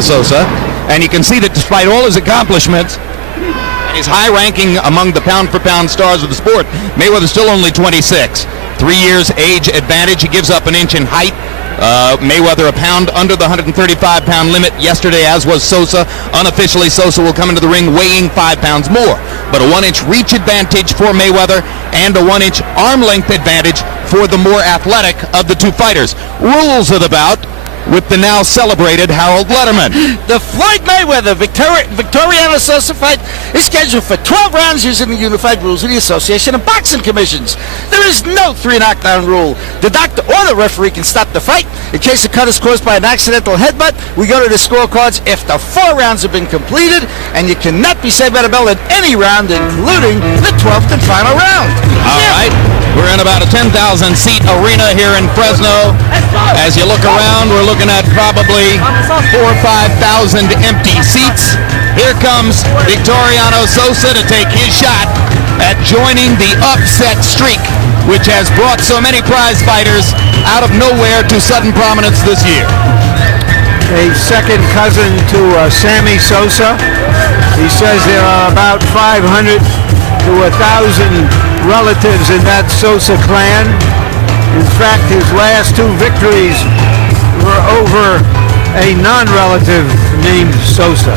Sosa, and you can see that despite all his accomplishments and his high ranking among the pound-for-pound stars of the sport, Mayweather's still only 26. 3 years age advantage. He gives up an inch in height. Mayweather a pound under the 135-pound limit yesterday, as was Sosa. Unofficially, Sosa will come into the ring weighing 5 pounds more. But a 1-inch reach advantage for Mayweather and a 1-inch arm length advantage for the more athletic of the two fighters. Rules of the bout with the now celebrated Harold Letterman. The Floyd Mayweather Victoriano Sosa fight is scheduled for 12 rounds using the unified rules of the Association of Boxing Commissions. There is no 3 knockdown rule. The doctor or the referee can stop the fight. In case a cut is caused by an accidental headbutt, we go to the scorecards after 4 rounds have been completed, and you cannot be saved by the bell in any round, including the 12th and final round. All right. We're in about a 10,000-seat arena here in Fresno. As you look around, we're looking at probably 4,000 or 5,000 empty seats. Here comes Victoriano Sosa to take his shot at joining the upset streak, which has brought so many prize fighters out of nowhere to sudden prominence this year. A second cousin to Sammy Sosa. He says there are about 500 to 1,000 relatives in that Sosa clan. In fact, his last 2 victories were over a non-relative named Sosa.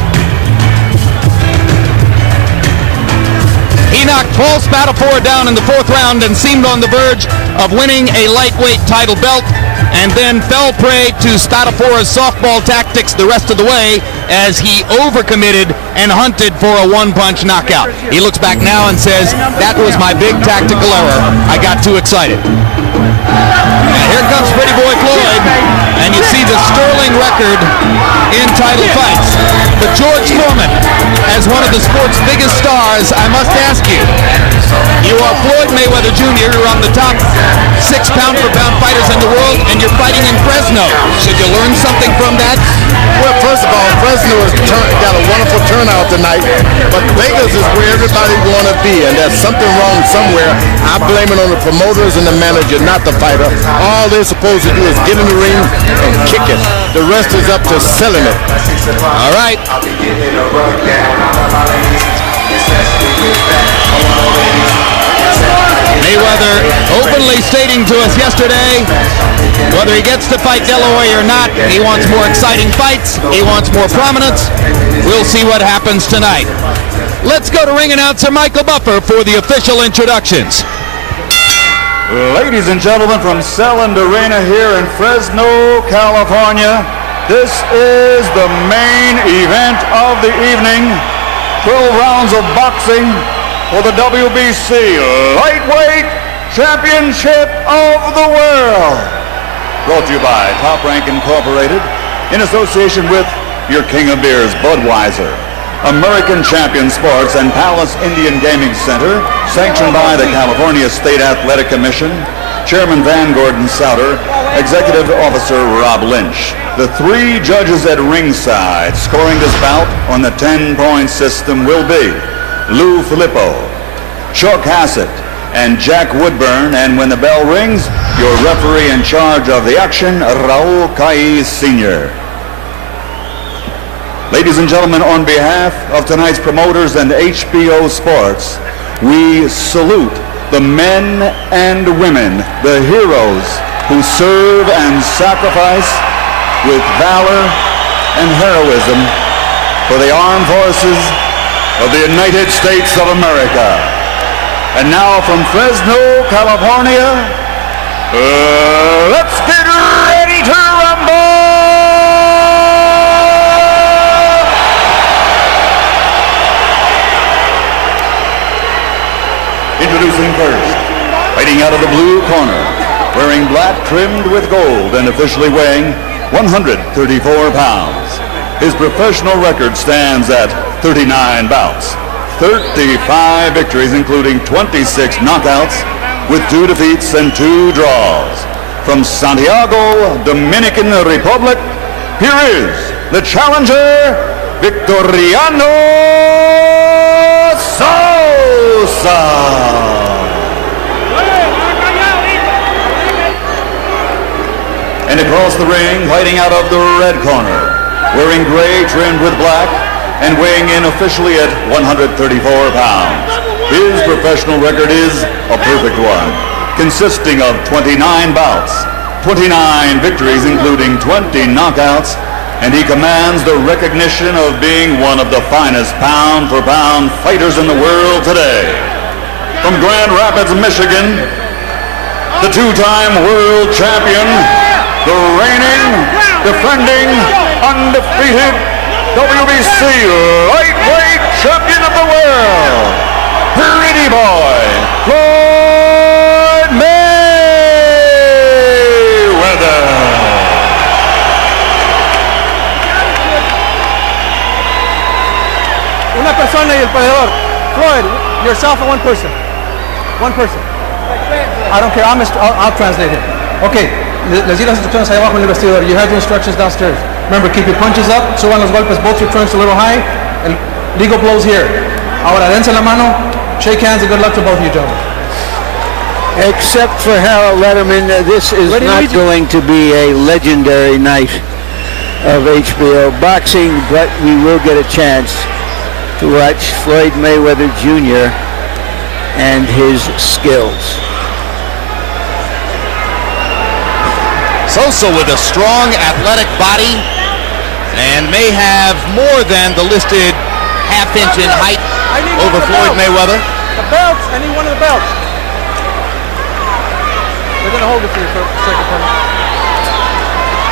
He knocked Paul Spadafore down in the 4th round and seemed on the verge of winning a lightweight title belt, and then fell prey to Spadafore's softball tactics the rest of the way as he overcommitted and hunted for a 1-punch knockout. He looks back now and says, that was my big tactical error. I got too excited. And here comes Pretty Boy Floyd, and you see the sterling record in title fights. But George Foreman, as one of the sport's biggest stars, I must ask you, you are Floyd Mayweather Jr., you're on the top 6 pound-for-pound fighters in the world, and you're fighting in Fresno. Should you learn something from that? Well, first of all, Fresno has got a wonderful turnout tonight, but Vegas is where everybody want to be, and there's something wrong somewhere. I blame it on the promoters and the manager, not the fighter. All they're supposed to do is get in the ring and kick it. The rest is up to selling it. All right. Mayweather openly stating to us yesterday, whether he gets to fight De La Hoya or not, he wants more exciting fights, he wants more prominence. We'll see what happens tonight. Let's go to ring announcer Michael Buffer for the official introductions. Ladies and gentlemen, from Selland Arena here in Fresno, California, this is the main event of the evening. 12 rounds of boxing for the WBC Lightweight Championship of the World. Brought to you by Top Rank Incorporated in association with your king of beers, Budweiser. American Champion Sports and Palace Indian Gaming Center, sanctioned by the California State Athletic Commission, Chairman Van Gordon Souter, Executive Officer Rob Lynch. The 3 judges at ringside scoring this bout on the 10-point system will be Lou Filippo, Chuck Hassett, and Jack Woodburn, and when the bell rings, your referee in charge of the action, Raul Caiz Sr. Ladies and gentlemen, on behalf of tonight's promoters and HBO Sports, we salute the men and women, the heroes who serve and sacrifice with valor and heroism for the armed forces of the United States of America. And now from Fresno, California, let's get ready to rumble! Introducing first, fighting out of the blue corner, wearing black trimmed with gold and officially weighing 134 pounds. His professional record stands at 39 bouts, 35 victories, including 26 knockouts, with 2 defeats and 2 draws. From Santiago, Dominican Republic, here is the challenger, Victoriano Sosa. And across the ring, fighting out of the red corner, wearing gray trimmed with black, and weighing in officially at 134 pounds. His professional record is a perfect one, consisting of 29 bouts, 29 victories including 20 knockouts, and he commands the recognition of being one of the finest pound-for-pound fighters in the world today. From Grand Rapids, Michigan, the two-time world champion, the reigning, defending, undefeated WBC lightweight champion of the world, Pretty Boy, Floyd Mayweather. Una persona y el peleador. Floyd, yourself and one person. One person. I don't care. I'll translate it. Okay. Les di las instrucciones ahí abajo en el vestidor. You have the instructions downstairs. Remember, keep your punches up. Suban los golpes. Both your turns a little high. El legal blows here. Ahora, dense la mano. Shake hands and good luck to both of you gentlemen. Except for Harold Letterman, this is not going to be a legendary night of HBO boxing, but we will get a chance to watch Floyd Mayweather Jr. and his skills. Sosa with a strong athletic body and may have more than the listed half-inch in height over Floyd Mayweather. The belts. I need one of the belts. They're going to hold it for you for a second.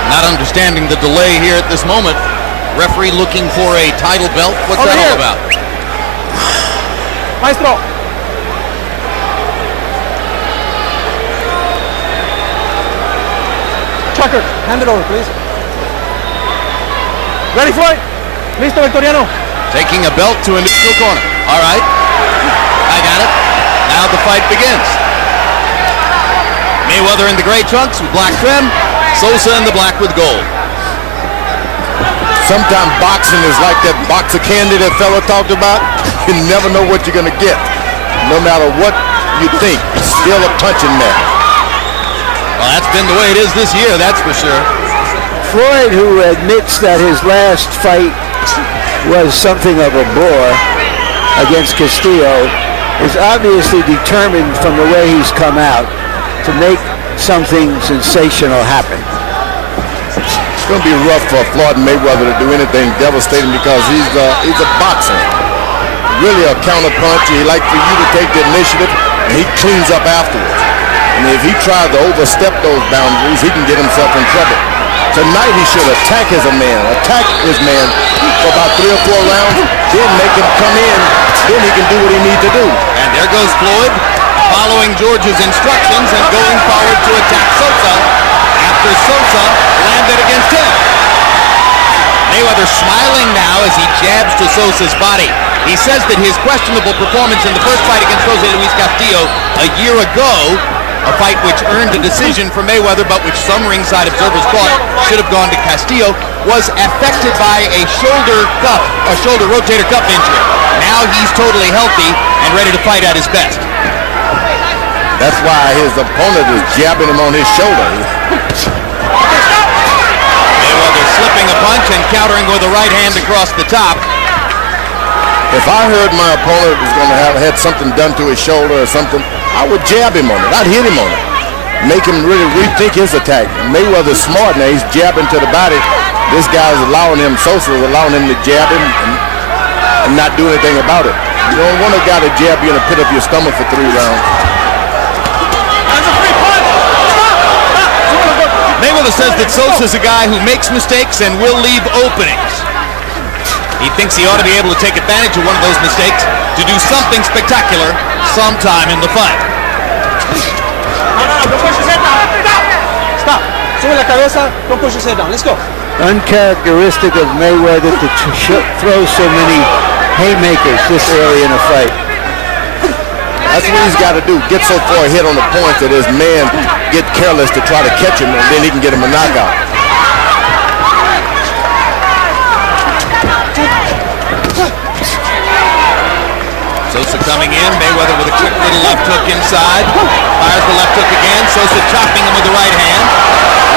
Not understanding the delay here at this moment. Referee looking for a title belt. What's that all about? Maestro. Chucker, hand it over, please. Ready, Floyd? Listo, Victoriano. Taking a belt to a neutral corner. All right. I got it. Now the fight begins. Mayweather in the gray trunks with black trim. Sosa in the black with gold. Sometimes boxing is like that box of candy that fella talked about. You never know what you're going to get. No matter what you think, it's still a punch in there. Well, that's been the way it is this year, that's for sure. Floyd, who admits that his last fight was something of a bore against Castillo, is obviously determined from the way he's come out to make something sensational happen. It's going to be rough for Floyd Mayweather to do anything devastating because he's a boxer. Really a counterpunch. He likes for you to take the initiative, and he cleans up afterwards. And if he tries to overstep those boundaries, he can get himself in trouble. Tonight he should attack his man for about 3 or 4 rounds, then make him come in, then he can do what he needs to do. And there goes Floyd, following George's instructions and going forward to attack Sosa after Sosa landed against him. Mayweather smiling now as he jabs to Sosa's body. He says that his questionable performance in the first fight against Jose Luis Castillo a year ago, a fight which earned a decision for Mayweather but which some ringside observers thought should have gone to Castillo, was affected by a shoulder rotator cuff injury. Now he's totally healthy and ready to fight at his best. That's why his opponent is jabbing him on his shoulder. Mayweather slipping a punch and countering with a right hand across the top. If I heard my opponent was going to have had something done to his shoulder or something, I would jab him on it. I'd hit him on it. Make him really rethink his attack. Mayweather's smart now. He's jabbing to the body. This guy's allowing him, Sosa is allowing him to jab him and not do anything about it. You don't want a guy to jab you in the pit of your stomach for 3 rounds. Mayweather says that Sosa's a guy who makes mistakes and will leave openings. He thinks he ought to be able to take advantage of one of those mistakes to do something spectacular sometime in the fight. Don't push his head down. Stop. Sube la cabeza. Don't push his head down. Let's go. Uncharacteristic of Mayweather to throw so many haymakers this early in a fight. That's what he's got to do. Get so far ahead on the points that his man get careless to try to catch him, and then he can get him a knockout. Sosa coming in, Mayweather with a quick little left hook inside. Fires the left hook again. Sosa chopping him with the right hand.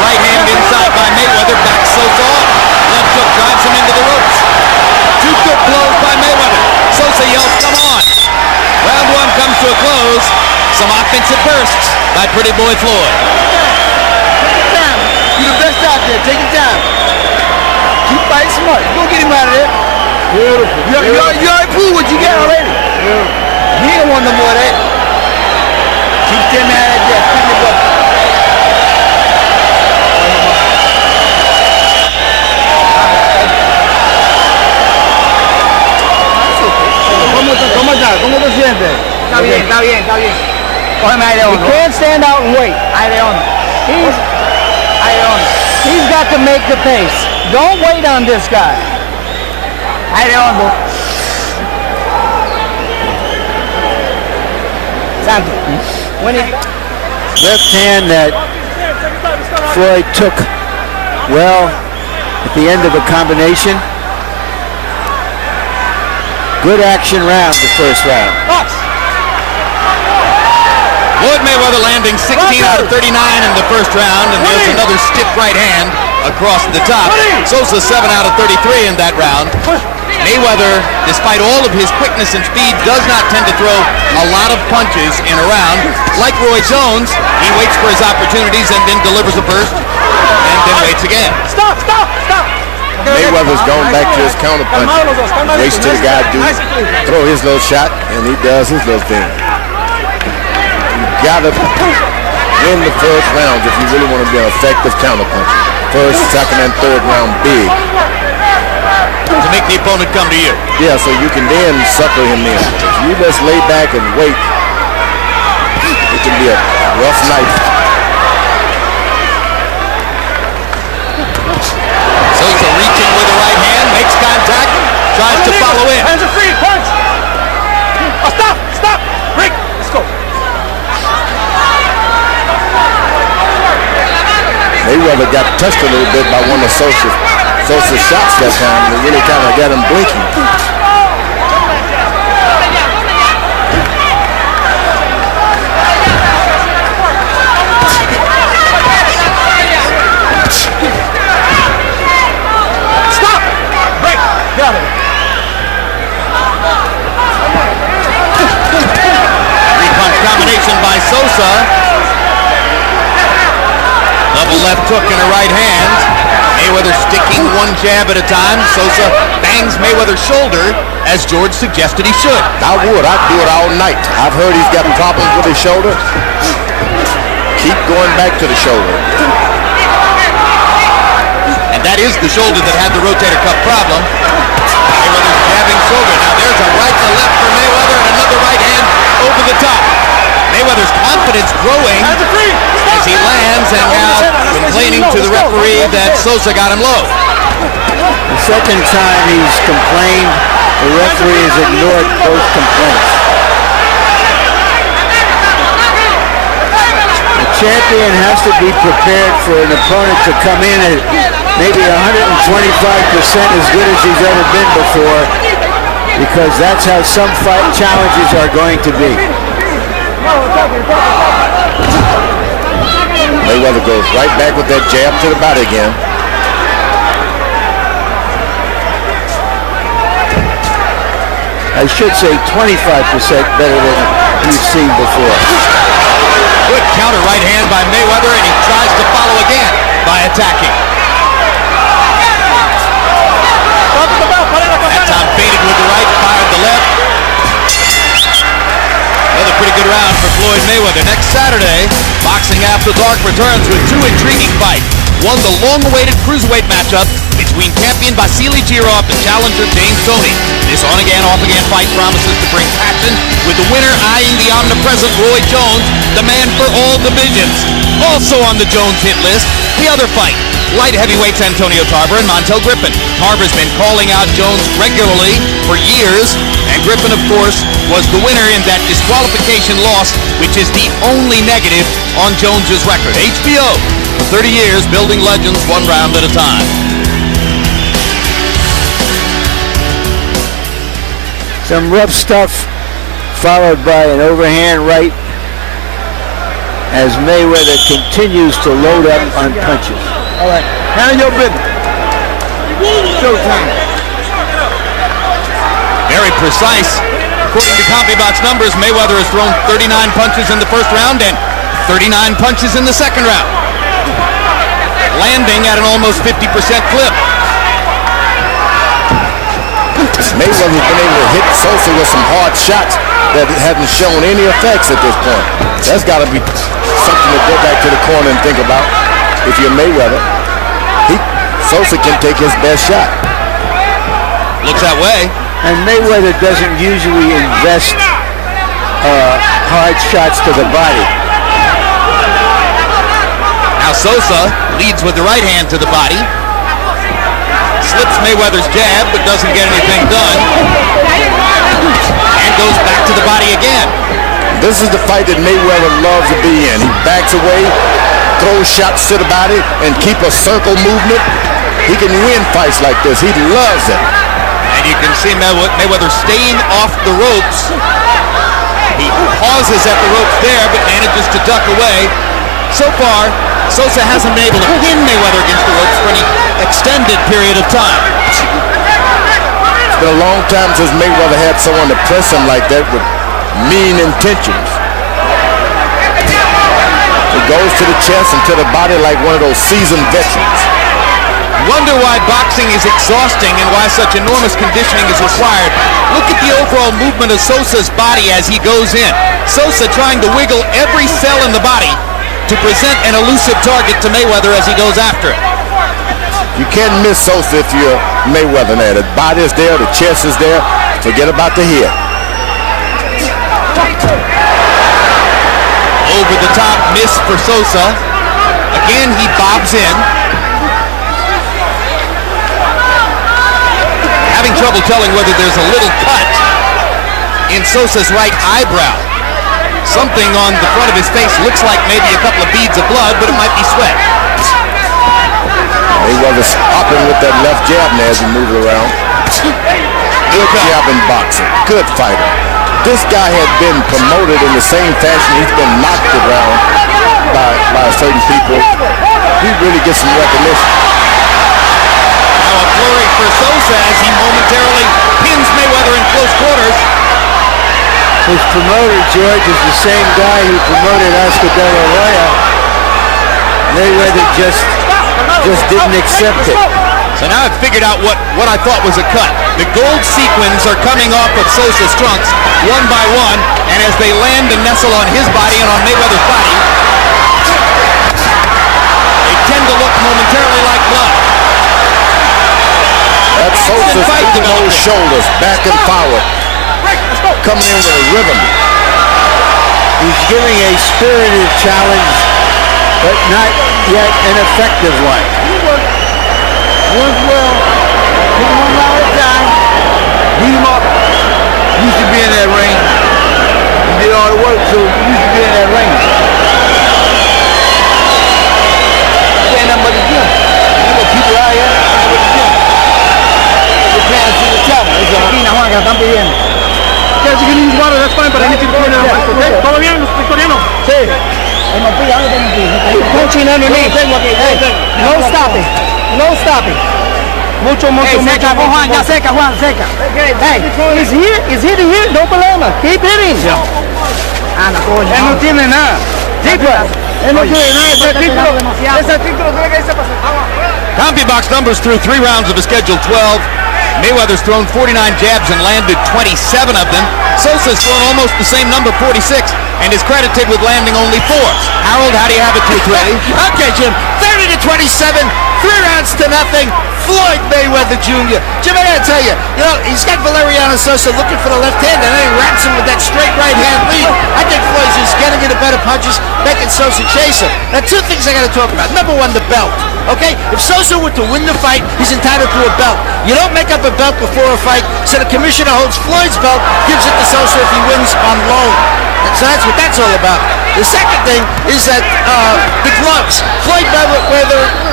Right hand inside by Mayweather. Back Sosa off. Left hook drives him into the ropes. 2 good blows by Mayweather. Sosa yells, "Come on!" Round 1 comes to a close. Some offensive bursts by Pretty Boy Floyd. Take your time. You're the best out there. Take your time. Keep fighting smart. You're going to get him out of there. Beautiful. You already proved what you got already. He don't want no more of that. Keep them out of there. Keep your butt. ¿Cómo te sientes? Está bien, está bien, está bien. Cógeme ahí de You hondo. can't stand out and wait. Ahí de hondo. Ahí de hondo. He's got to make the pace. Don't wait on this guy. Ahí de hondo. Santo. When he... Left hand that Floyd took well at the end of the combination. Good action round, the first round. Floyd Mayweather landing 16 out of 39 in the first round, and there's another stiff right hand across the top. Sosa 7 out of 33 in that round. Mayweather, despite all of his quickness and speed, does not tend to throw a lot of punches in a round. Like Roy Jones, he waits for his opportunities and then delivers a burst, and then waits again. Stop! Mayweather's going back to his counter punch. Waits till the guy throw his little shot, and he does his little thing. You gotta win the first round if you really want to be an effective counter puncher. First, second, and third round big. To make the opponent come to you. Yeah, so you can then sucker him in. If you just lay back and wait, it can be a rough night. Sosa reaching with the right hand, makes contact, tries to follow in. Hands are free, punch! Oh, stop! Break! Let's go. Mayweather got touched a little bit by one of Sosa's shots that time. It really kind of got him blinking. Stop! Break! Get out of here. Three-punch combination by Sosa. Double left hook and a right hand. Mayweather sticking one jab at a time. Sosa bangs Mayweather's shoulder, as George suggested he should. I'd do it all night. I've heard he's got problems with his shoulder. Keep going back to the shoulder. And that is the shoulder that had the rotator cuff problem. Mayweather's jabbing shoulder. Now there's a right to left for Mayweather and another right hand over the top. Mayweather's confidence growing as he lands and now complaining to the referee that Sosa got him low. The second time he's complained, the referee has ignored both complaints. The champion has to be prepared for an opponent to come in at maybe 125% as good as he's ever been before, because that's how some fight challenges are going to be. Mayweather goes right back with that jab to the body again. I should say 25% better than you've seen before. Good counter right hand by Mayweather, and he tries to follow again by attacking. That time baited with the right, fired the left. Another pretty good round for Floyd Mayweather. Next Saturday, Boxing After Dark returns with 2 intriguing fights. One, the long-awaited cruiserweight matchup between champion Vasily Girov and challenger James Toney. This on-again, off-again fight promises to bring passion, with the winner eyeing the omnipresent Roy Jones, the man for all divisions. Also on the Jones hit list, the other fight, light heavyweights Antonio Tarver and Montel Griffin. Tarver's been calling out Jones regularly for years, and Griffin, of course, was the winner in that disqualification loss, which is the only negative on Jones's record. HBO, for 30 years, building legends one round at a time. Some rough stuff, followed by an overhand right as Mayweather continues to load up on punches. All right, handle your business. Showtime. Very precise. According to CompuBox numbers, Mayweather has thrown 39 punches in the first round and 39 punches in the second round, landing at an almost 50% clip. Mayweather's been able to hit Sosa with some hard shots that hasn't shown any effects at this point. That's got to be something to go back to the corner and think about. If you're Mayweather, Sosa can take his best shot. Looks that way. And Mayweather doesn't usually invest hard shots to the body. Now Sosa leads with the right hand to the body. Slips Mayweather's jab, but doesn't get anything done. And goes back to the body again. This is the fight that Mayweather loves to be in. He backs away, throws shots to the body, and keep a circle movement. He can win fights like this. He loves it. And you can see Mayweather staying off the ropes. He pauses at the ropes there, but manages to duck away. So far, Sosa hasn't been able to pin Mayweather against the ropes for any extended period of time. It's been a long time since Mayweather had someone to press him like that with mean intentions. He goes to the chest and to the body like one of those seasoned veterans. Wonder why boxing is exhausting and why such enormous conditioning is required. Look at the overall movement of Sosa's body as he goes in. Sosa trying to wiggle every cell in the body to present an elusive target to Mayweather as he goes after it. You can't miss Sosa if you're Mayweather now. The body is there, the chest is there. Forget about the head. Over the top miss for Sosa. Again, he bobs in. Having trouble telling whether there's a little cut in Sosa's right eyebrow. Something on the front of his face looks like maybe a couple of beads of blood, but it might be sweat. Mayweather's hopping with that left jab now as he moves around. Good jab in boxing. Good fighter. This guy had been promoted in the same fashion. He's been knocked around by certain people. He really gets some recognition. Now a flurry for Sosa as he momentarily pins Mayweather in close quarters. His promoter, George, is the same guy who promoted Oscar De La Hoya. Mayweather just didn't accept it. So now I've figured out what I thought was a cut. The gold sequins are coming off of Sosa's trunks one by one, and as they land and nestle on his body and on Mayweather's body, they tend to look momentarily like blood. That's Sosa's moving those shoulders back and forward. Coming in with a rhythm. He's giving a spirited challenge, but not yet an effective one. Works well. Hit him one round at a time. Beat him up. Used to be in that ring. He did all the work, so he used to be in that ring. Ain't nothing but the gym. You know people out here, nothing but the gym. They're playing to the channel. It's a Marina Juan que están pidiendo. Okay, if you can use water, that's fine, but I need you to clean it up. Okay? ¿Todo bien, Victoriano? Sí. No pilla, no tengo pilla. Punching underneath. Hey, no stopping. No stopping. Mucho. Seca, Juan, ya seca, Juan, seca. Hey, he's hitting here, no problema. Keep hitting. Anda, coño. Él no tiene nada. Sí, pues. Él no tiene nada. Ese título tiene que irse para CompuBox numbers through 3 rounds of a scheduled 12. Mayweather's thrown 49 jabs and landed 27 of them. Sosa's thrown almost the same number, 46, and is credited with landing only 4. Harold, how do you have it through 3? Okay, Jim. 30-27, 3 rounds to nothing. Floyd Mayweather Jr. Jim, I gotta tell you, he's got Victoriano Sosa looking for the left hand, and then he wraps him with that straight right hand lead. I think Floyd's just getting into better punches, making Sosa chase him. Now, 2 things I gotta talk about. Number 1, the belt. Okay? If Sosa were to win the fight, he's entitled to a belt. You don't make up a belt before a fight, so the commissioner holds Floyd's belt, gives it to Sosa if he wins on loan. And so that's what that's all about. The second thing is that the gloves. Floyd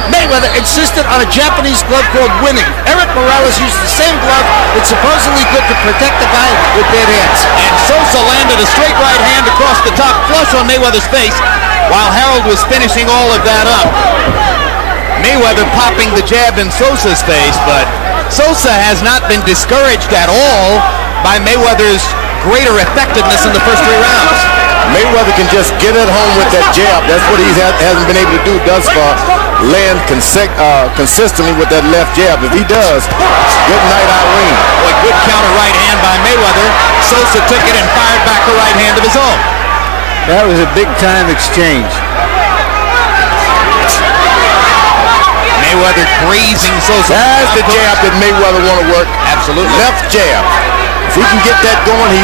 Mayweather insisted on a Japanese glove called Winning. Eric Morales used the same glove that's supposedly good to protect the guy with bad hands. And Sosa landed a straight right hand across the top, flush on Mayweather's face, while Harold was finishing all of that up. Mayweather popping the jab in Sosa's face, but Sosa has not been discouraged at all by Mayweather's greater effectiveness in the first 3 rounds. Mayweather can just get at home with that jab. That's what he hasn't been able to do thus far. Land consistently with that left jab. If he does, good night, Irene. Boy, good counter right hand by Mayweather. Sosa took it and fired back a right hand of his own. That was a big-time exchange. Mayweather grazing Sosa. That's the jab that Mayweather want to work. Absolutely. Left jab. If he can get that going, he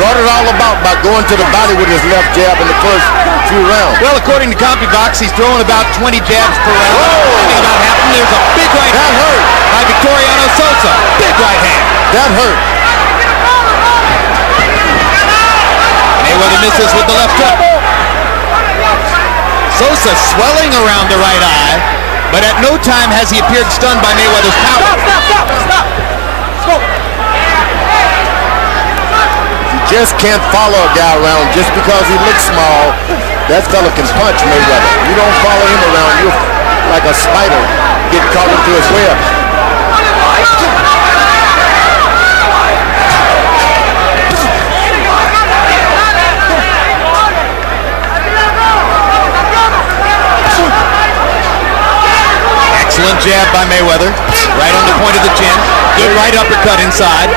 brought it all about by going to the body with his left jab in the first few rounds. Well, according to CompuBox, he's throwing about 20 jabs per round. Something about happened. There's a big right hand hurt by Victoriano Sosa. Big right hand. That hurt. Mayweather misses with the left hook. Sosa swelling around the right eye, but at no time has he appeared stunned by Mayweather's power. Stop. Just can't follow a guy around just because he looks small. That fella can punch Mayweather. You don't follow him around, you're like a spider get caught into his web. Excellent jab by Mayweather. Right on the point of the chin. Good right uppercut inside.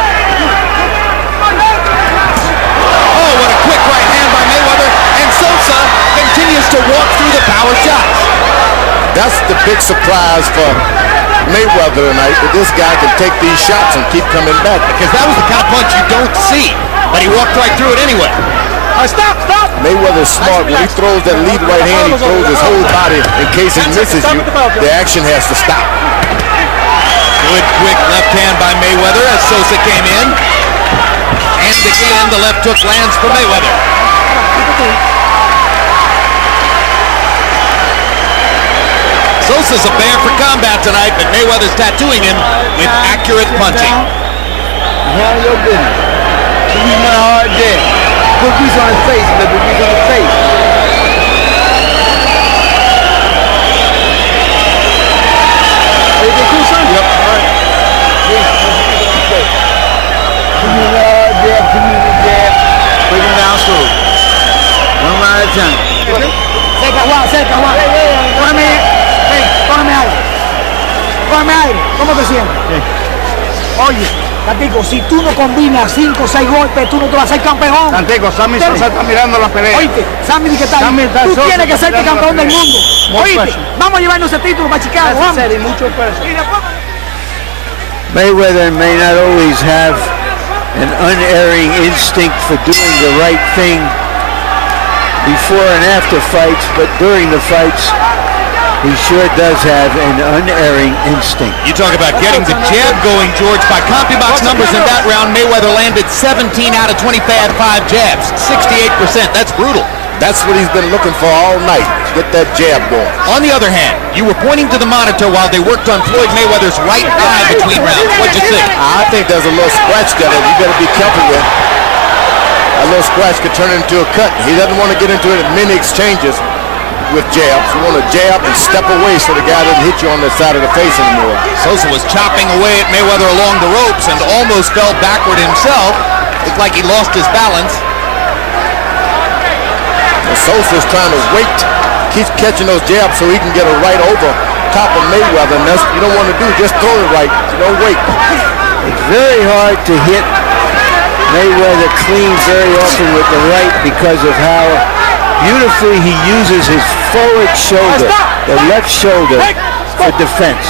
Quick right hand by Mayweather, and Sosa continues to walk through the power shots. That's the big surprise for Mayweather tonight, that this guy can take these shots and keep coming back. Because that was the kind of punch you don't see, but he walked right through it anyway. Stop! Mayweather's smart. When he throws that lead right hand, he throws his whole body in case he misses you. The action has to stop. Good quick left hand by Mayweather as Sosa came in. And again, the left hook lands for Mayweather. Sosa's a bear for combat tonight, but Mayweather's tattooing him with accurate punching. Handle your business. He's not a hard jab. Put grease on his face, baby. Grease on his face. Is it cool, son? Yep. All right. Jab, put him down slow. One round at a time. Cerca, Juan. Cógeme aire. ¿Cómo te sientes? Oye, Tantico, si tú no combinas 5 o 6 golpes, tú no te vas a ser campeón. Tantico, Sammy Sosa está mirando la pelea. Oíste, Sammy dice que está ahí. Tú tienes que serte campeón del mundo. Oíste, vamos a llevarnos ese título para Chicago. Vamos. Mayweather may not always have an unerring instinct for doing the right thing before and after fights, but during the fights, he sure does have an unerring instinct. You talk about getting the jab going, George. By CompuBox numbers in that round, Mayweather landed 17 out of 25 jabs, 68%. That's brutal. That's what he's been looking for all night. Get that jab going. On the other hand, you were pointing to the monitor while they worked on Floyd Mayweather's right eye between rounds. What'd you think? I think there's a little scratch there that you better be careful with. A little scratch could turn into a cut. He doesn't want to get into it in many exchanges with jabs. You want to jab and step away so the guy doesn't hit you on the side of the face anymore. Sosa was chopping away at Mayweather along the ropes and almost fell backward himself. Looked like he lost his balance. Sosa's trying to wait, keeps catching those jabs so he can get a right over top of Mayweather, and that's what you don't want to do. Just throw it right. You don't wait. It's very hard to hit Mayweather clean very often with the right because of how beautifully he uses his forward shoulder, the left shoulder, for defense.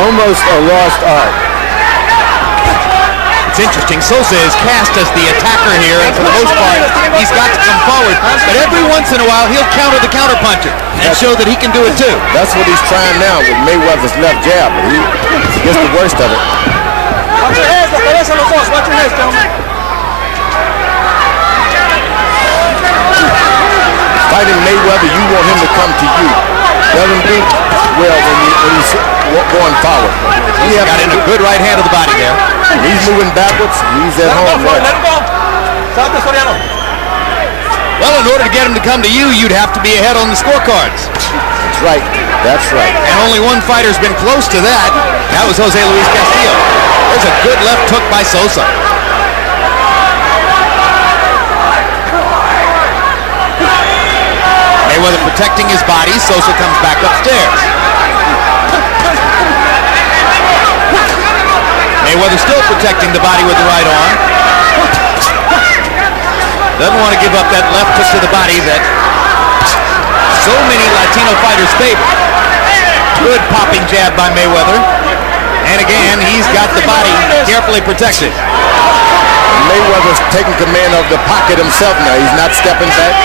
Almost a lost art. It's interesting. Sosa is cast as the attacker here, and for the most part, he's got to come forward. But every once in a while, he'll counter the counterpuncher and show that he can do it too. That's what he's trying now with Mayweather's left jab. He gets the worst of it. Watch your heads, la cabeza los dos. Watch your heads, gentlemen. Fighting Mayweather, you want him to come to you. Doesn't do well when he's going forward. He got in a good right hand of the body there. He's moving backwards. He's at home. Let him go. Stop this, Victoriano. Well, in order to get him to come to you, you'd have to be ahead on the scorecards. That's right. That's right. And only one fighter's been close to that. That was Jose Luis Castillo. There's a good left hook by Sosa. Mayweather protecting his body. Sosa comes back upstairs. Mayweather still protecting the body with the right arm. Doesn't want to give up that left hook to the body that so many Latino fighters favor. Good popping jab by Mayweather. And again, he's got the body carefully protected. Mayweather's taking command of the pocket himself now. He's not stepping back,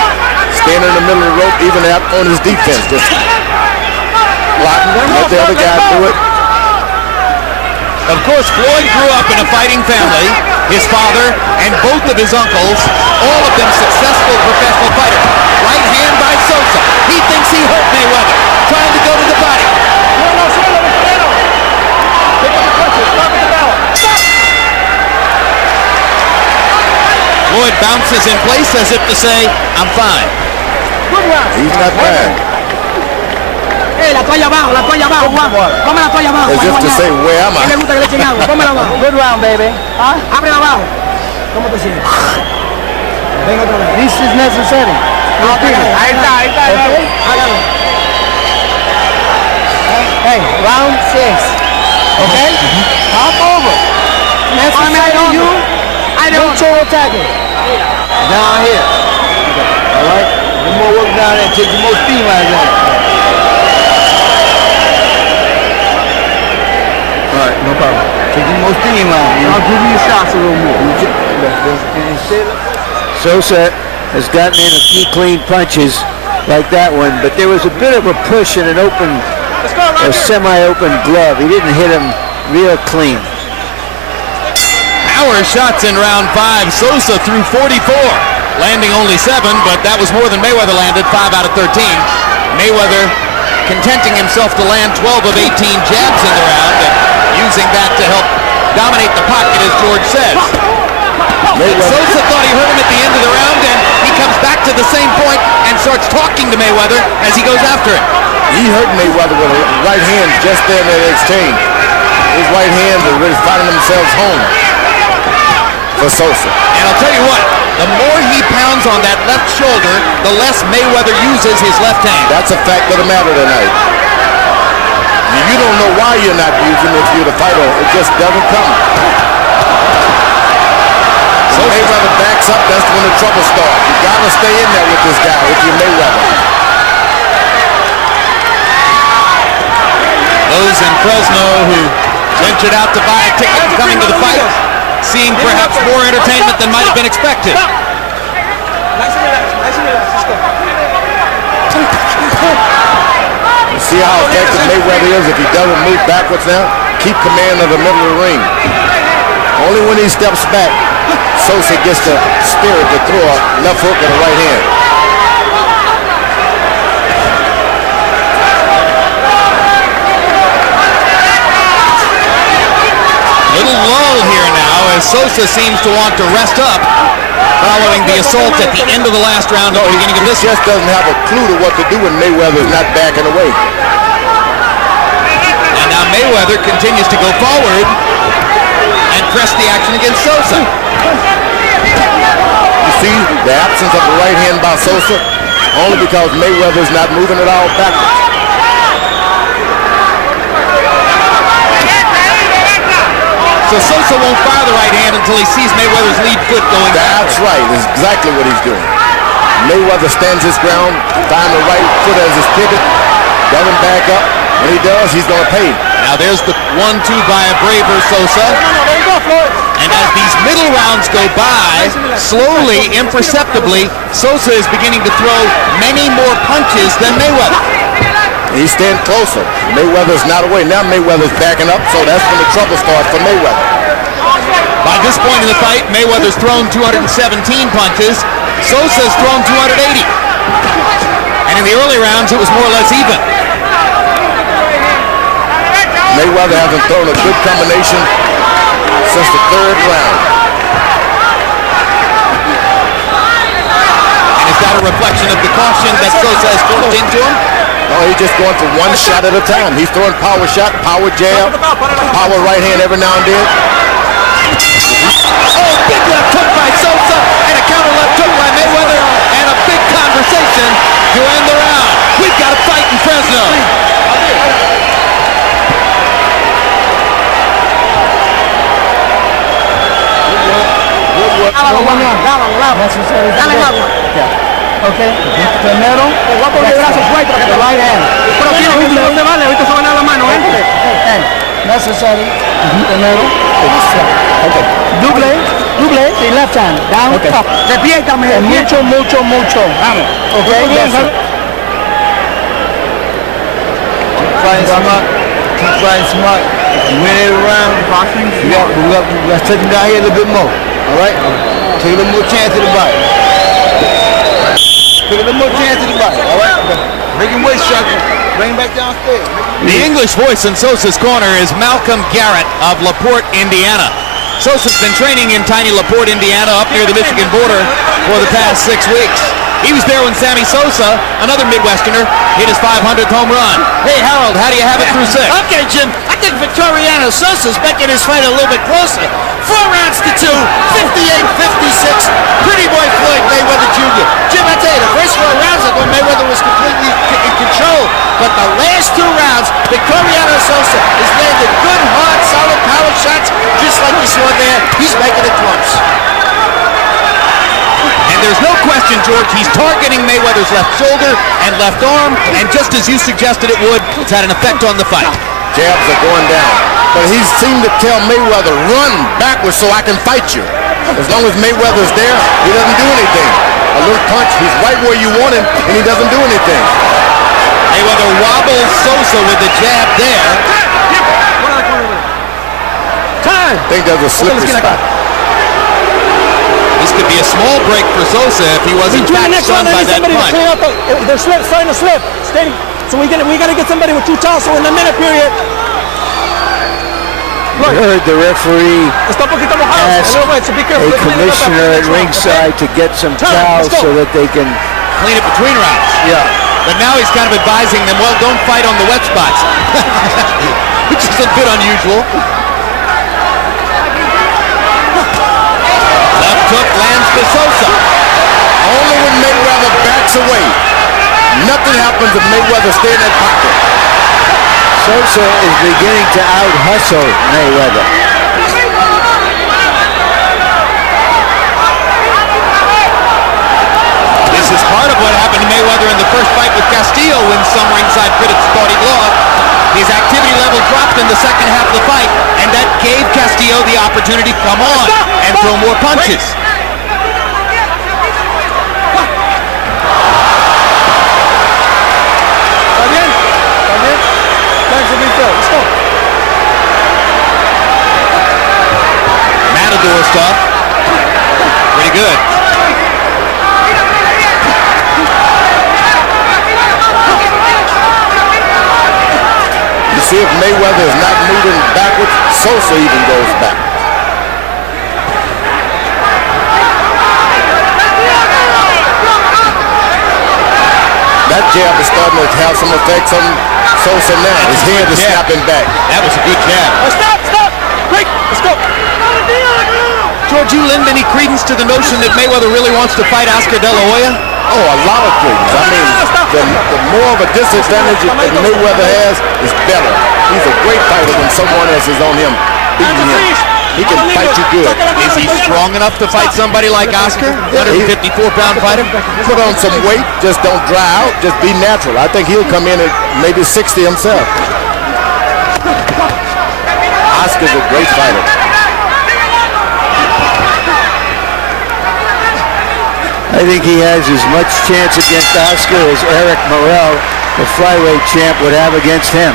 standing in the middle of the rope, even out on his defense. Just blocking, let the other guy do it. Of course, Floyd grew up in a fighting family. His father and both of his uncles, all of them successful professional fighters. Right hand by Sosa. He thinks he hurt Mayweather, trying to go to the body. Floyd bounces in place as if to say, I'm fine. He's not bad. La toalla abajo, Juan. Ponme la toalla abajo. As if to say, where am I? Le gusta que le echen agua. Pónmela abajo. Good round, baby. Ábrela abajo. ¿Cómo te sientes? Ven otra vez. This is necessary. Ahí está. Hágalo. Hey, round 6. Okay? Hop over. Necessary you. Don't show attacking. Down here. All right? The more work down there, take the more steam out of that. All right, no problem. Take the more steam out. I'll give you your shots a little more. Sosa has gotten in a few clean punches like that one, but there was a bit of a push in an open, or semi-open glove. He didn't hit him real clean. Power shots in round 5. Sosa threw 44, landing only 7, but that was more than Mayweather landed, 5 out of 13. Mayweather contenting himself to land 12 of 18 jabs in the round, and using that to help dominate the pocket, as George says. Sosa thought he hurt him at the end of the round, and he comes back to the same point and starts talking to Mayweather as he goes after him. He hurt Mayweather with a right hand just there in that exchange. His right hands are really finding themselves home for Sosa. And I'll tell you what, the more he pounds on that left shoulder, the less Mayweather uses his left hand. That's a fact of the matter tonight. You don't know why you're not using it if you're the fighter. It just doesn't come. So Mayweather backs up, that's when the trouble starts. You gotta stay in there with this guy, if you're Mayweather. Those in Fresno who ventured out to buy a ticket and coming to the fight, seeing perhaps more entertainment than might have been expected. Nice and relax. Let's go. See how effective Mayweather is if he doesn't move backwards now? Keep command of the middle of the ring. Only when he steps back, Sosa gets the spirit to throw a left hook and a right hand. Little lull here now as Sosa seems to want to rest up following the assault at the end of the last round at the beginning of this. He just doesn't have a clue to what to do when Mayweather is not backing away. And now Mayweather continues to go forward and press the action against Sosa. You see the absence of the right hand by Sosa only because Mayweather is not moving at all backwards. So Sosa won't fire the right hand until he sees Mayweather's lead foot going back. That's right. That's exactly what he's doing. Mayweather stands his ground, finds the right foot as his pivot, doesn't back up. When he does, he's going to pay. Now there's the 1-2 by a braver Sosa. And as these middle rounds go by, slowly, imperceptibly, Sosa is beginning to throw many more punches than Mayweather. He's staying closer. Mayweather's not away. Now Mayweather's backing up, so that's when the trouble starts for Mayweather. By this point in the fight, Mayweather's thrown 217 punches. Sosa's thrown 280. And in the early rounds, it was more or less even. Mayweather hasn't thrown a good combination since the third round. And as that that a reflection of the caution that Sosa has forced into him? No, he's just going for one shot at a time. He's throwing power shot, power jab, power right hand every now and then. Oh, big left hook by Sosa, and a counter left hook by Mayweather, and a big conversation to end the round. We've got a fight in Fresno. Okay. Primero, te voy a poner el brazo fuerte para que te right hand. Pero tiene no te vale, ahorita se van a la mano, Necessary. Primero. Okay. Double, the left hand, down, up. Repiétame, mucho. Vamos. Okay. Keep fighting smart. Win every round. We got to take him down here a little bit more. All right? Take a little more chance to the body. Take a little more chance to the body. All right? Make him weight struggle. Bring him back downstairs. The English voice in Sosa's corner is Malcolm Garrett of LaPorte, Indiana. Sosa's been training in tiny LaPorte, Indiana, up near the Michigan border for the past 6 weeks. He was there when Sammy Sosa, another Midwesterner, hit his 500th home run. Hey, Harold, how do you have it through 6? Okay, Jim. I think Victoriano Sosa's making his fight a little bit closer. 4 rounds to 2, 58-56. Pretty boy Floyd Mayweather Jr. Jim, I tell you, the first 4 rounds I thought Mayweather was completely in control. But the last 2 rounds, Victoriano Sosa has landed good, hard, solid power shots, just like you saw there. He's making it close. And there's no question, George, he's targeting Mayweather's left shoulder and left arm, and just as you suggested it would, it's had an effect on the fight. Jabs are going down. But he seemed to tell Mayweather, run backwards so I can fight you. As long as Mayweather's there, he doesn't do anything. A little punch, he's right where you want him, and he doesn't do anything. Mayweather wobbles Sosa with the jab there. I think there's a slippery spot. This could be a small break for Sosa if he wasn't stunned by that punch. They're starting to slip. So we got to get somebody with 2 towels. So in the minute period, I heard the referee ask a commissioner at ringside to get some towels so that they can clean it between rounds. Yeah. But now he's kind of advising them, well, don't fight on the wet spots, which is a bit unusual. Left hook lands to Sosa. Only when Mayweather backs away. Nothing happens if Mayweather stays in that pocket. Sosa is beginning to out-hustle Mayweather. This is part of what happened to Mayweather in the first fight with Castillo when some ringside critics thought he'd lost. His activity level dropped in the second half of the fight, and that gave Castillo the opportunity to come on and throw more punches. Matador stuff. Pretty good. You see, if Mayweather is not moving backwards, Sosa even goes back. That jab is starting to have some effects on Sosa now. His head is snapping back. That was a good jab. Stop! Break! Let's go! George, you lend any credence to the notion that Mayweather really wants to fight Oscar De La Hoya? Oh, a lot of credence. I mean, the more of a disadvantage that Mayweather has is better. He's a great fighter when someone else is on him, beating him. He can fight you good. Is he strong enough to fight somebody like Oscar? 154-pound fighter? Put on some weight, just don't dry out, just be natural. I think he'll come in at maybe 60 himself. Oscar's a great fighter. I think he has as much chance against Oscar as Eric Morrell, the flyweight champ, would have against him.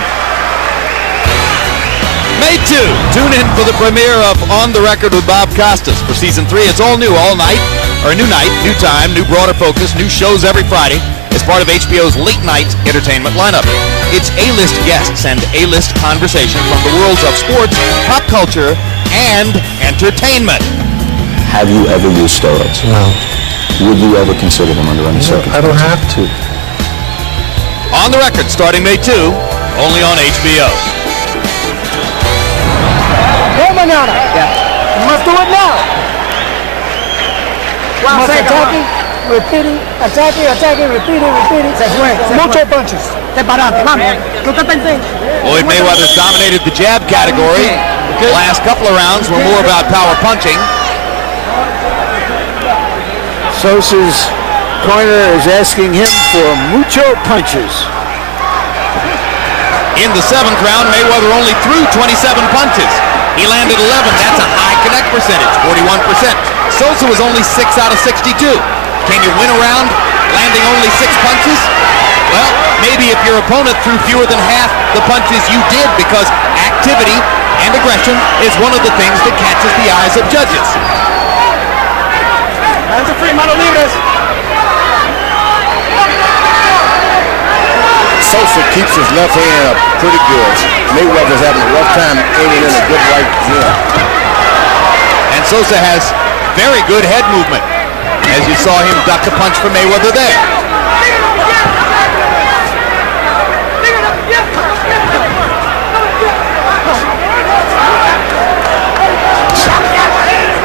May 2, tune in for the premiere of On the Record with Bob Costas for Season 3. It's all new, all night, or new night, new time, new broader focus, new shows every Friday as part of HBO's late-night entertainment lineup. It's A-list guests and A-list conversation from the worlds of sports, pop culture, and entertainment. Have you ever used steroids? No. Would you ever consider them under any circumstances? I don't have to. On the record, starting May 2, only on HBO. No mañana. You must do it now. You must attacking, repeating, attacking, repeating. Mucho punches. Floyd Mayweather's dominated the jab category. The last couple of rounds were more about power punching. Sosa's corner is asking him for mucho punches. In the 7th round, Mayweather only threw 27 punches. He landed 11. That's a high connect percentage, 41%. Sosa was only 6 out of 62. Can you win a round landing only 6 punches? Well, maybe if your opponent threw fewer than half the punches you did, because activity and aggression is one of the things that catches the eyes of judges. Hands are free, mano libres. Sosa keeps his left hand up pretty good. Mayweather's having a rough time aiming in a good right hand. And Sosa has very good head movement, as you saw him duck a punch from Mayweather there.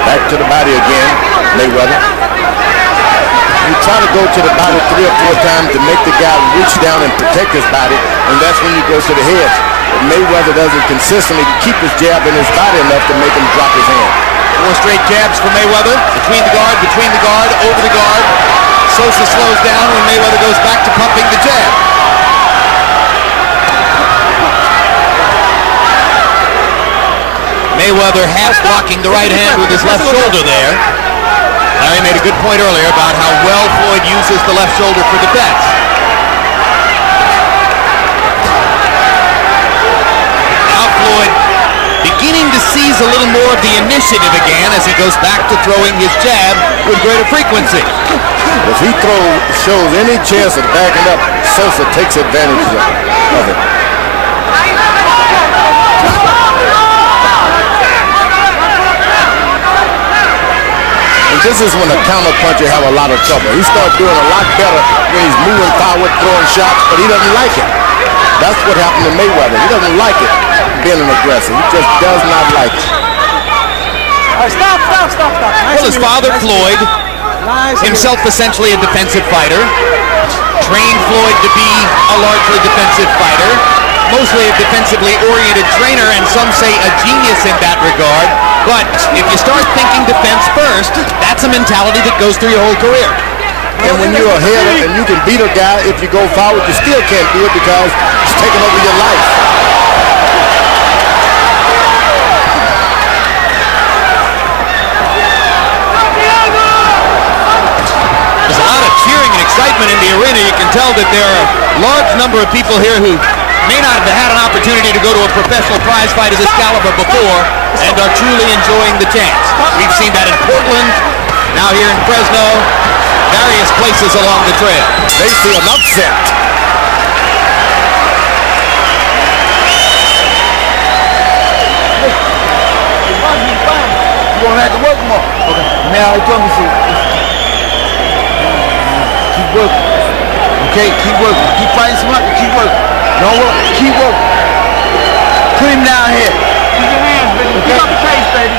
Back to the body again, Mayweather. You try to go to the body 3 or 4 times to make the guy reach down and protect his body, and that's when you go to the head. But Mayweather doesn't consistently keep his jab in his body enough to make him drop his hand. 4 straight jabs for Mayweather, between the guard, over the guard. Sosa slows down when Mayweather goes back to pumping the jab. Mayweather half blocking the right hand with his left shoulder there. Larry made a good point earlier about how well Floyd uses the left shoulder for defense. Now Floyd beginning to seize a little more of the initiative again as he goes back to throwing his jab with greater frequency. If he shows any chance of backing up, Sosa takes advantage of it. This is when a counter-puncher have a lot of trouble. He starts doing a lot better when he's moving forward, throwing shots, but he doesn't like it. That's what happened to Mayweather. He doesn't like it, being an aggressor. He just does not like it. Stop. Well, his father, Floyd, himself essentially a defensive fighter, trained Floyd to be a largely defensive fighter, mostly a defensively oriented trainer, and some say a genius in that regard. But if you start thinking defense first, that's a mentality that goes through your whole career. And when you're ahead and you can beat a guy, if you go forward, you still can't do it because it's taking over your life. There's a lot of cheering and excitement in the arena. You can tell that there are a large number of people here who may not have had an opportunity to go to a professional prize fight of this caliber before and are truly enjoying the chance. We've seen that in Portland, now here in Fresno, various places along the trail. They see an upset. You're going to have to work more. Okay. Now, he told me to keep working. Okay, keep working. Keep fighting smart and keep working. Don't work. Keep working. Put him down here. Keep your hands, baby. Keep up the pace, baby.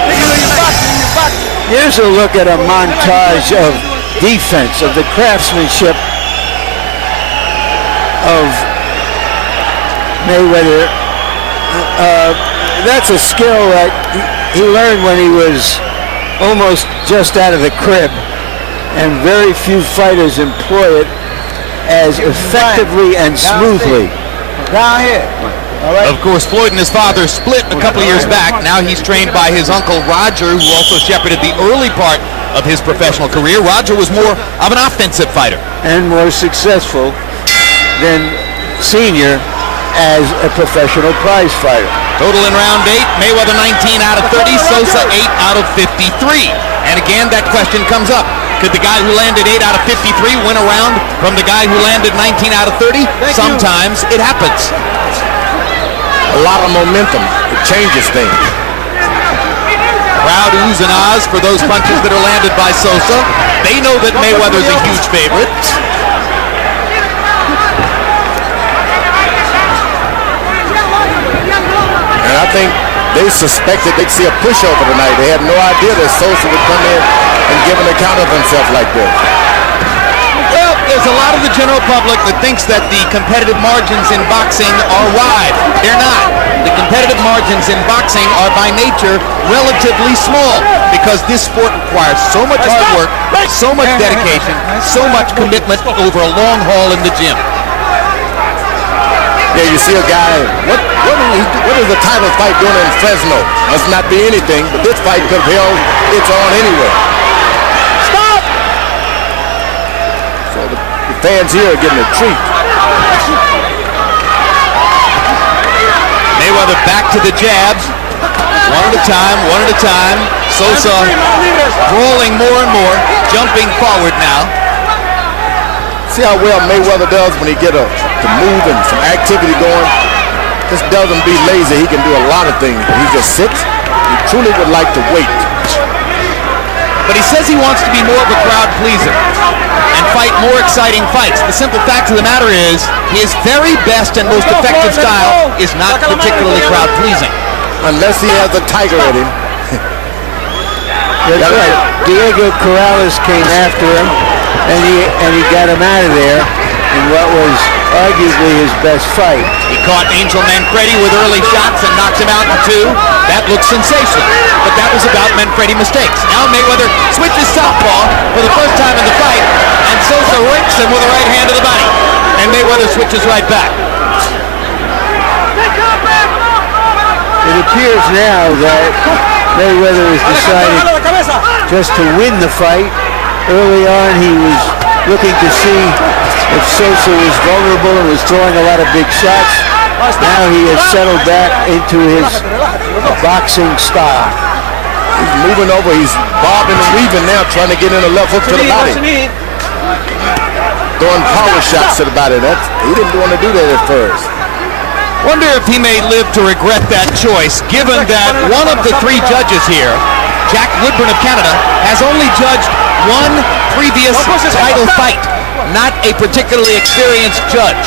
Here's a look at a montage of defense, of the craftsmanship of Mayweather. That's a skill that he learned when he was almost just out of the crib, and very few fighters employ it as effectively and smoothly. Down here. All right. Of course, Floyd and his father split a couple of years back. Now he's trained by his uncle Roger, who also shepherded the early part of his professional career. Roger was more of an offensive fighter. And more successful than Senior as a professional prize fighter. Total in round 8, Mayweather 19 out of 30, Sosa 8 out of 53. And again, that question comes up. Could the guy who landed 8 out of 53 win a round from the guy who landed 19 out of 30? Sometimes it happens. A lot of momentum. It changes things. Crowd oohs and ahs for those punches that are landed by Sosa. They know that Mayweather's a huge favorite. And I think they suspected they'd see a pushover tonight. They had no idea that Sosa would come in and give an account of himself like this. Well, there's a lot of the general public that thinks that the competitive margins in boxing are wide. They're not. The competitive margins in boxing are by nature relatively small because this sport requires so much hard work, so much dedication, so much commitment over a long haul in the gym. Yeah, you see a guy, what is the title fight doing in Fresno? Must not be anything, but this fight could have held its on anyway. Stop! So the fans here are getting a treat. Mayweather back to the jabs. One at a time, one at a time. Sosa rolling more and more, jumping forward now. See how well Mayweather does when he get to move and some activity going. Just doesn't be lazy. He can do a lot of things, but he just sits. He truly would like to wait. But he says he wants to be more of a crowd pleaser and fight more exciting fights. The simple fact of the matter is his very best and most effective style is not particularly crowd pleasing. Unless he has a tiger in him. That's right. Diego Corrales came after him, and he got him out of there in what was arguably his best fight. He caught Angel Manfredi with early shots and knocked him out in 2. That looked sensational, but that was about Manfredi mistakes. Now Mayweather switches southpaw for the first time in the fight, and Sosa rakes him with a right hand to the body, and Mayweather switches right back. It appears now that Mayweather has decided just to win the fight. Early on, he was looking to see if Sosa was vulnerable and was throwing a lot of big shots. Now he has settled back into his boxing style. He's moving over. He's bobbing and weaving now, trying to get in a left hook to the body. Throwing power shots to the body. He didn't want to do that at first. Wonder if he may live to regret that choice, given that one of the 3 judges here, Jack Woodburn of Canada, has only judged one previous title fight, not a particularly experienced judge.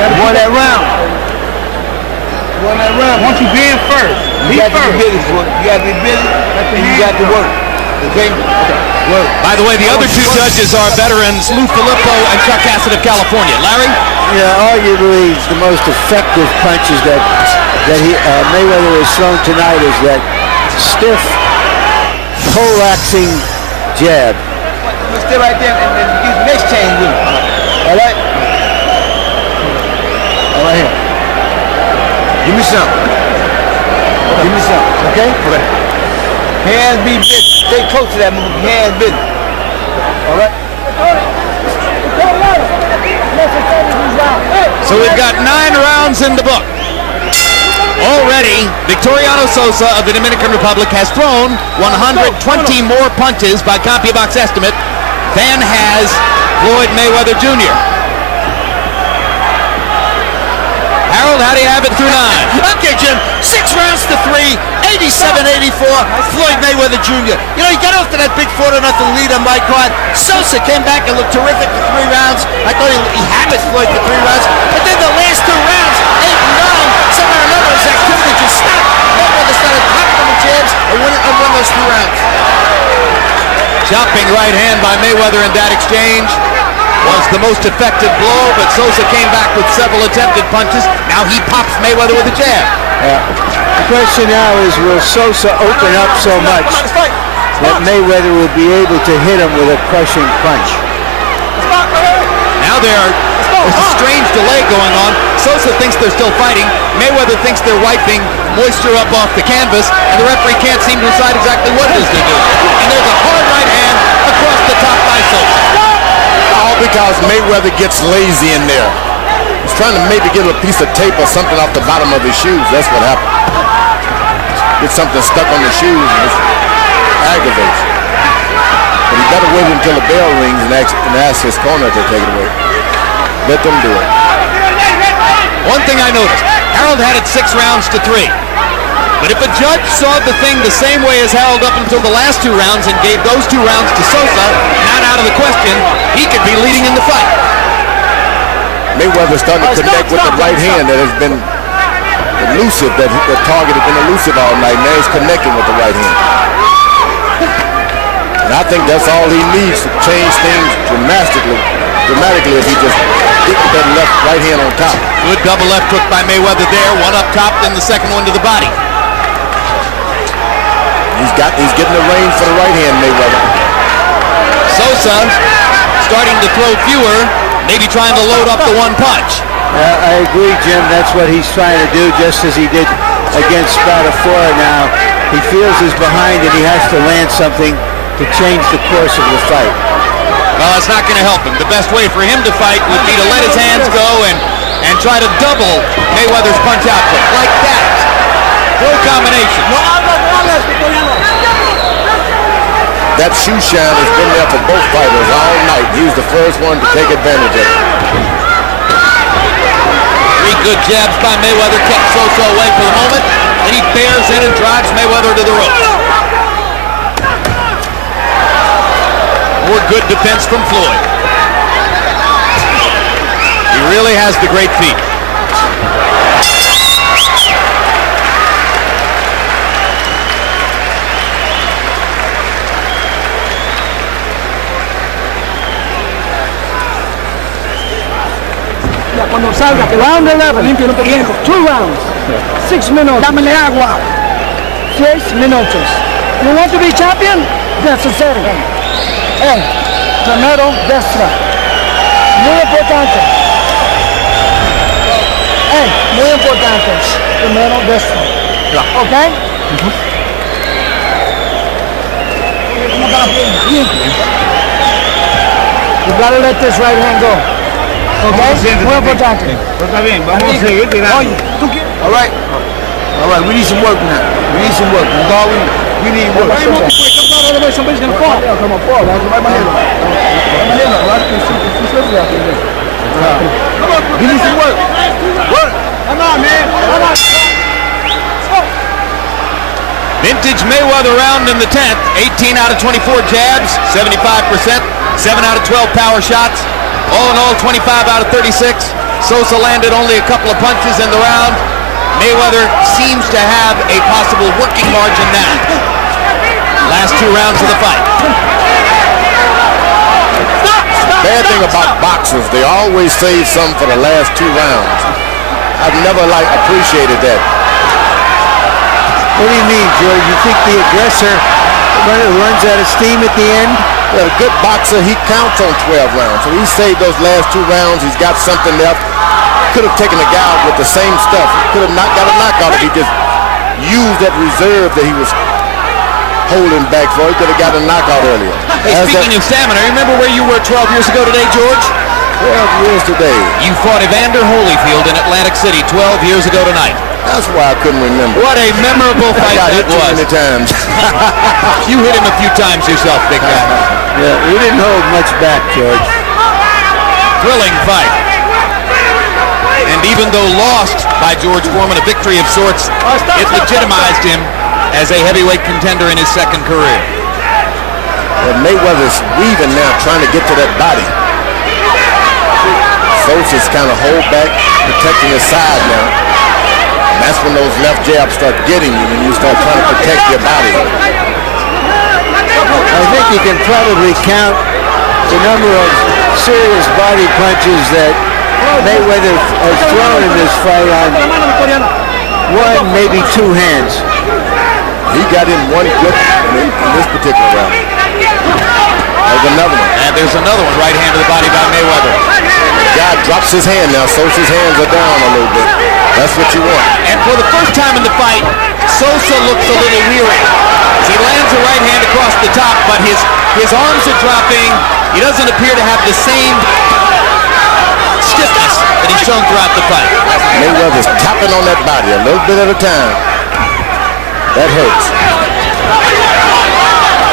You won that round. Once you be in first, you got to be busy. You got to be busy, and you got to work. Okay? Work. By the way, the other 2 judges are veterans Lou Filippo and Chuck Hassett of California. Larry? Yeah, arguably the most effective punches that Mayweather has thrown tonight is that stiff, poleaxing jab. Stay right there and use the next chain with him. All right? All right here. Give me some. Give me some. Okay? Okay. Hands be busy. Stay close to that move. Hands busy. All right? So we've got 9 rounds in the book. Already, Victoriano Sosa of the Dominican Republic has thrown 120 more punches by CompuBox estimate than has Floyd Mayweather Jr. Harold, how do you have it through 9? Okay, Jim. 6 rounds to 3, 87-84, Floyd Mayweather Jr. You know, he got off to that big 4-0 lead on my card. Sosa came back and looked terrific for 3 rounds. I thought he hammered Floyd for 3 rounds. But then the last 2 rounds, 8 and 9, somehow or another, his activity just stopped. Mayweather started popping him in jabs and won those 2 rounds. Chopping right hand by Mayweather in that exchange was the most effective blow, but Sosa came back with several attempted punches. Now he pops Mayweather with a jab. Yeah. The question now is, will Sosa open up so much that Mayweather will be able to hit him with a crushing punch? Now there's a strange delay going on. Sosa thinks they're still fighting. Mayweather thinks they're wiping moisture up off the canvas, and the referee can't seem to decide exactly what it is they're doing. And there's a hard right hand across the top by Sosa. All because Mayweather gets lazy in there. He's trying to maybe get a piece of tape or something off the bottom of his shoes. That's what happened. Get something stuck on the shoes and it aggravates. But he better wait until the bell rings and ask his corner to take it away. Let them do it. One thing I noticed, Harold had it 6 rounds to 3. But if a judge saw the thing the same way as Harold up until the last 2 rounds and gave those 2 rounds to Sosa, not out of the question, he could be leading in the fight. Mayweather starting to connect with the right hand that has been elusive, that target has been elusive all night. Now he's connecting with the right hand. And I think that's all he needs to change things dramatically if he just get that right hand on top. Good double left hook by Mayweather there. One up top, then the second one to the body. He's getting the range for the right hand, Mayweather. Sosa starting to throw fewer, maybe trying to load up the one punch. I agree, Jim. That's what he's trying to do, just as he did against Spadafora now. He feels he's behind and he has to land something to change the course of the fight. Well, it's not going to help him. The best way for him to fight would be to let his hands go and try to double Mayweather's punch output. Like that. Full combination. That shoe shine has been there for both fighters all night. He was the first one to take advantage of it. 3 good jabs by Mayweather kept Sosa away for the moment. Then he bears in and drives Mayweather to the ropes. More good defense from Floyd. He really has the great feet. Cuando salga, round 11, 2 rounds, 6 minutes. Dámele agua. 6 minutos. You want to be champion? Necesario. Primero, destra. Muy importante. Muy importante. Primero, destra. Okay? You gotta let this right hand go. Okay? Muy importante. Está bien, vamos a seguir tirando. All right. All right, we need some work now. We need some work. That's all we need work. Somebody's gonna fall. Come on, fall. Right behind him. We need some work. Work. Come on, man. Come on. Vintage Mayweather round in the 10th. 18 out of 24 jabs, 75%. 7 out of 12 power shots. All in all, 25 out of 36. Sosa landed only a couple of punches in the round. Mayweather seems to have a possible working margin now. Last 2 rounds of the fight. Bad thing about boxers, they always save some for the last 2 rounds. I've never appreciated that. What do you mean, George? You think the aggressor runs out of steam at the end? Well, a good boxer, he counts on 12 rounds. So he saved those last 2 rounds. He's got something left. Could have taken the guy out with the same stuff. Could have got a knockout if he just used that reserve that he was holding back for. He could have got a knockout earlier. Hey, speaking of stamina, remember where you were 12 years ago today, George? 12 years today. You fought Evander Holyfield in Atlantic City 12 years ago tonight. That's why I couldn't remember. What a memorable fight I got that hit was. too many times. You hit him a few times yourself, big guy. Yeah, we didn't hold much back, George. Thrilling fight. And even though lost by George Foreman, a victory of sorts, it legitimized him as a heavyweight contender in his second career. Well, Mayweather's weaving now, trying to get to that body. Sosa's kind of hold back, protecting his side now. And that's when those left jabs start getting you, when you start trying to protect your body. I think you can probably count the number of serious body punches that Mayweather has thrown in this fight on 1, maybe 2 hands. He got in one good in this particular round. There's another one. And there's another one, right hand to the body by Mayweather. The guy drops his hand now. Sosa's hands are down a little bit. That's what you want. And for the first time in the fight, Sosa looks a little weary. As he lands a right hand across the top, but his arms are dropping. He doesn't appear to have the same stiffness that he's shown throughout the fight. Mayweather's tapping on that body a little bit at a time. That hurts.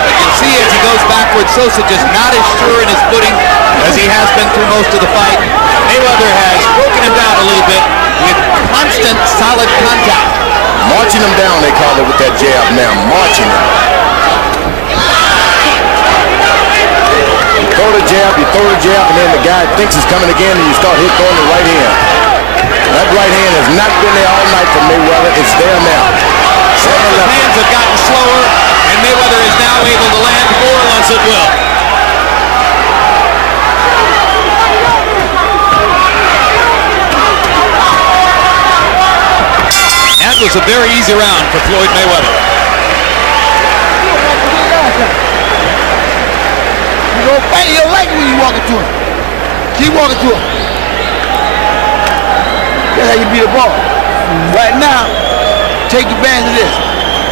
You can see as he goes back backwards. Sosa just not as sure in his footing as he has been through most of the fight. Mayweather has broken him down a little bit with constant, solid contact. Marching him down, they call it with that jab now. Marching him. You throw the jab, and then the guy thinks he's coming again, and you start throwing the right hand. That right hand has not been there all night for Mayweather. It's there now. Sosa's hands have gotten slower, and Mayweather is now able to land more or less at will. That was a very easy round for Floyd Mayweather. You go bang your leg when you walk into him. Keep walking to him. That's how you beat a ball. Right now, take advantage of this.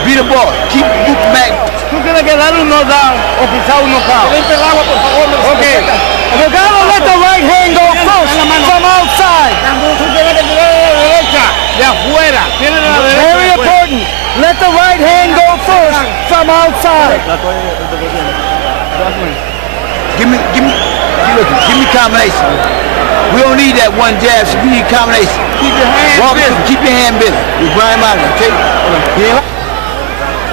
Beat a ball. Keep moving back. Tú tienes que darle un knockdown o quizá un knockout. Okay. Delgado, let the right hand go first from outside. Tú tienes que tirar de la derecha, de afuera. Very important. Let the right hand go first from outside. Give me combination. We don't need that one jab, so we need combination. Keep your hand busy. Keep your hand busy. You grind him out, okay?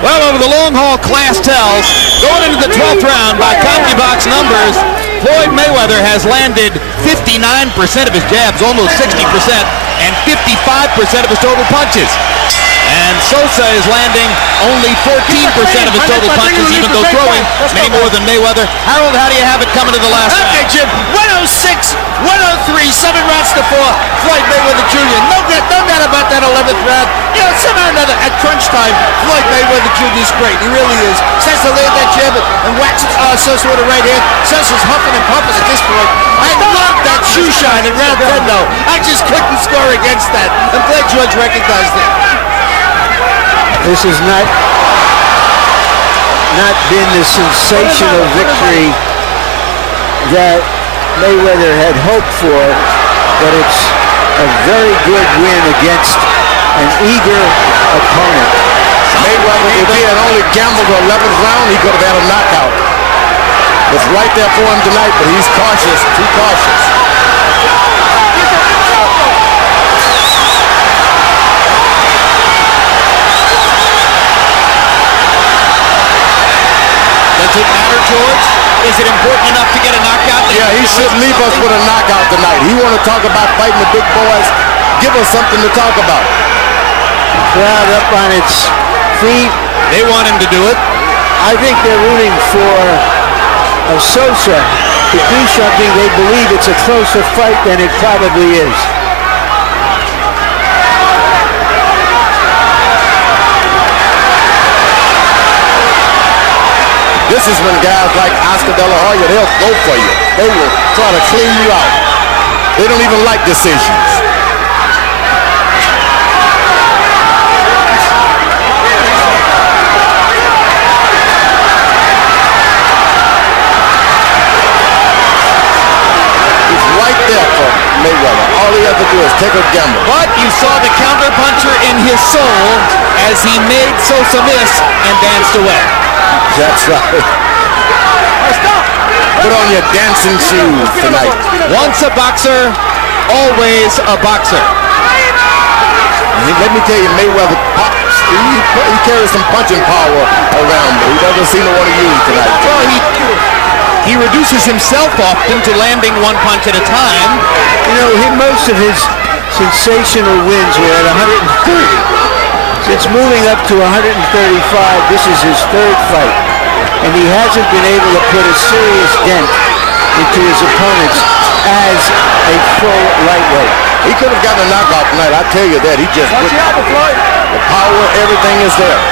Well, over the long haul, class tells, going into the 12th round by CompuBox numbers, Floyd Mayweather has landed 59% of his jabs, almost 60%, and 55% of his total punches. And Sosa is landing only 14% of his total punches, even though throwing many more than Mayweather. Harold, how do you have it coming to the last round? Okay, Jim. 106, 103, 7 rounds to 4. Floyd Mayweather Jr. No doubt about that 11th round. You know, somehow or another, at crunch time, Floyd Mayweather Jr. is great. He really is. Starts to land that jab and whacks Sosa with the right hand. Sosa's huffing and puffing at this point. I love that shoe shine in round 10, though. I just couldn't score against that. I'm glad George recognized it. This has not been the sensational victory that Mayweather had hoped for, but it's a very good win against an eager opponent. Mayweather, if he had only gambled the 11th round, he could have had a knockout. It's right there for him tonight, but he's cautious, too cautious. Does it matter, George? Is it important enough to get a knockout? Yeah, he should leave us with a knockout tonight. He want to talk about fighting the big boys. Give us something to talk about. Crowd up on its feet. They want him to do it. I think they're rooting for Sosa to do something. They believe it's a closer fight than it probably is. This is when guys like Oscar De La Hoya, they'll go for you. They will try to clean you out. They don't even like decisions. He's right there for Mayweather. All he has to do is take a gamble. But you saw the counterpuncher in his soul as he made Sosa miss and danced away. That's right. Put on your dancing shoes tonight. Once a boxer, always a boxer. Let me tell you, Mayweather pops. He carries some punching power around, but he doesn't seem to want to use tonight. Well, he reduces himself often to landing one punch at a time. You know, most of his sensational wins were at 130. Since moving up to 135, this is his third fight, and he hasn't been able to put a serious dent into his opponents as a full lightweight. He could have gotten a knockout tonight, I tell you that. He just put the power, everything is there.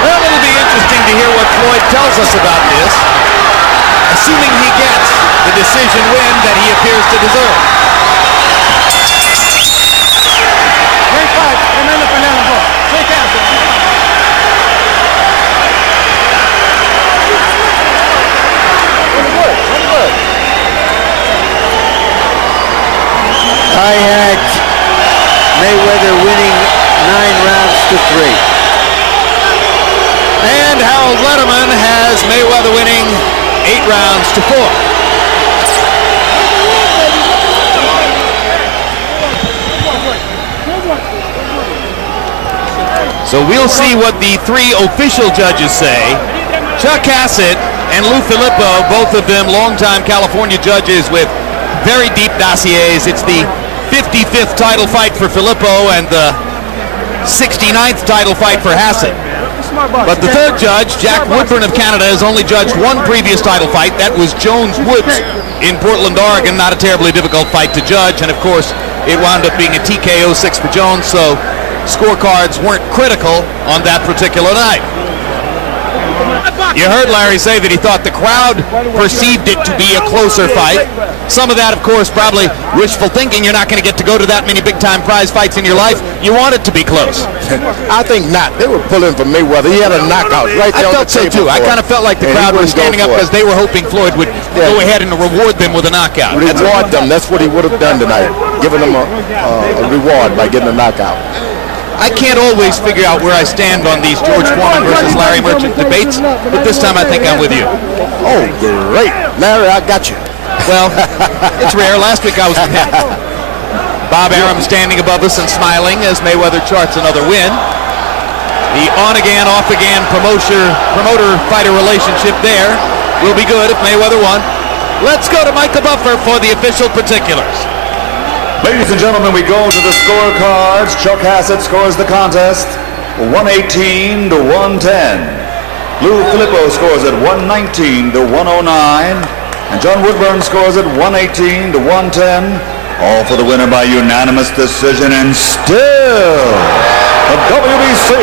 Well, it'll be interesting to hear what Floyd tells us about this, assuming he gets the decision win that he appears to deserve. Great fight. Tremenda pelea los dos. Shake hands. I had Mayweather winning 9 rounds to 3. Harold Letterman has Mayweather winning 8 rounds to 4. So we'll see what the 3 official judges say. Chuck Hassett and Lou Filippo, both of them longtime California judges with very deep dossiers. It's the 55th title fight for Filippo and the 69th title fight for Hassett. But the third judge, Jack Woodburn of Canada, has only judged 1 previous title fight. That was Jones Woods in Portland, Oregon. Not a terribly difficult fight to judge. And of course, it wound up being a TKO 6 for Jones, so scorecards weren't critical on that particular night. You heard Larry say that he thought the crowd perceived it to be a closer fight. Some of that, of course, probably wishful thinking. You're not going to get to go to that many big-time prize fights in your life. You want it to be close. I think not. They were pulling for Mayweather. He had a knockout right there on the table. I felt so, too. I kind of felt like the crowd was standing up because they were hoping Floyd would go ahead and reward them with a knockout. Reward them. That's what he would have done tonight, giving them a reward by getting a knockout. I can't always figure out where I stand on these George Foreman versus Larry Merchant debates, but this time I think I'm with you. Oh, great. Larry, I got you. Well, it's rare. Last week I was with him. Bob Arum standing above us and smiling as Mayweather charts another win. The on-again, off-again promoter-fighter relationship there will be good if Mayweather won. Let's go to Michael Buffer for the official particulars. Ladies and gentlemen, we go to the scorecards. Chuck Hassett scores the contest 118 to 110. Lou Filippo scores at 119 to 109. And John Woodburn scores at 118 to 110. All for the winner by unanimous decision, and still the WBC